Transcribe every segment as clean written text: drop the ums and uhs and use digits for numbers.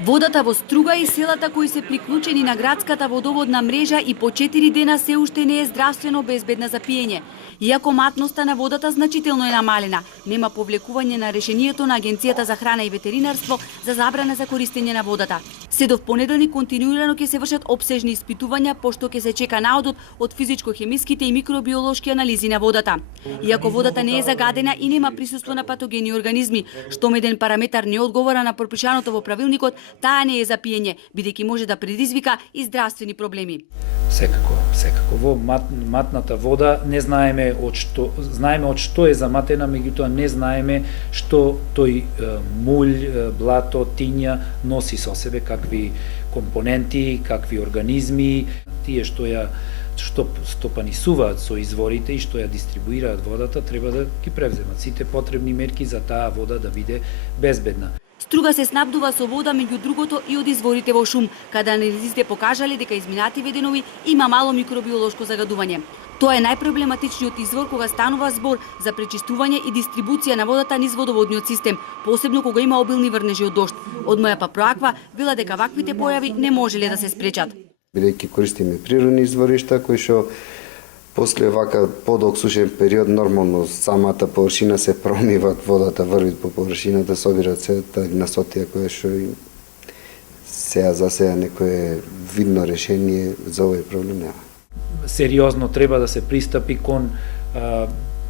Водата во Струга и селата кои се приклучени на градската водоводна мрежа и по 4 дена се уште не е здравствено безбедна за пиење. Иако матноста на водата значително е намалена, нема повлекување на решението на Агенцијата за храна и ветеринарство за забрана за користење на водата. Се до понеделник континуирано ќе се вршат обсежни испитувања, пошто ќе се чека наодот од физичко-хемиските и микробиолошки анализи на водата. Иако водата не е загадена и нема присуство на патогени организми, што еден параметар не одговара на пропишаното во правилникот, таа не е за пиење, бидејќи може да предизвика и здравствени проблеми. Секако. Во матната вода не знаеме од што е заматена, меѓутоа не знаеме што тој мулј, блато, тиња носи со себе, какви компоненти, какви организми, тие што стопанисуваат со изворите и што ја дистрибуираат водата, треба да ги превземат сите потребни мерки за таа вода да биде безбедна. Струга се снабдува со вода меѓу другото и од изворите во Шум, каде анализите покажале дека изминативе денови има мало микробиолошко загадување. Тоа е најпроблематичниот извор кога станува збор за пречистување и дистрибуција на водата низ водоводниот систем, посебно кога има обилни врнежи од дожд. Од Моја Проаква вела дека ваквите појави не можеле да се спречат. Бидејќи користиме природни изворишта кои што после вака подолг сушен период нормално самата површина се промива, водата врви по површината, собират се насотија која што за некое видно решение за овој проблем нема. Сериозно треба да се пристапи кон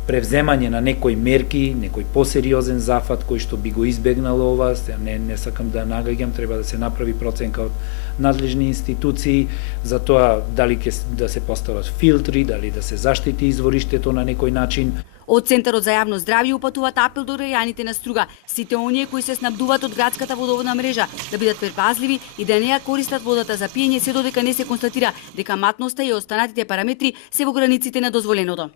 превземање на некои мерки, некој посериозен зафат кој што би го избегнал ова, не сакам да нагаѓам, треба да се направи проценка од надлежни институции за тоа дали ќе да се постават филтри, дали да се заштити извориштето на некој начин. Од Центарот за јавно здравје упатуваат апел до рајаните на Струга, сите оние кои се снабдуваат од градската водоводна мрежа, да бидат предпазливи и да не ја користат водата за пиење се додека не се констатира дека матноста и останатите параметри се во границите на дозволеното.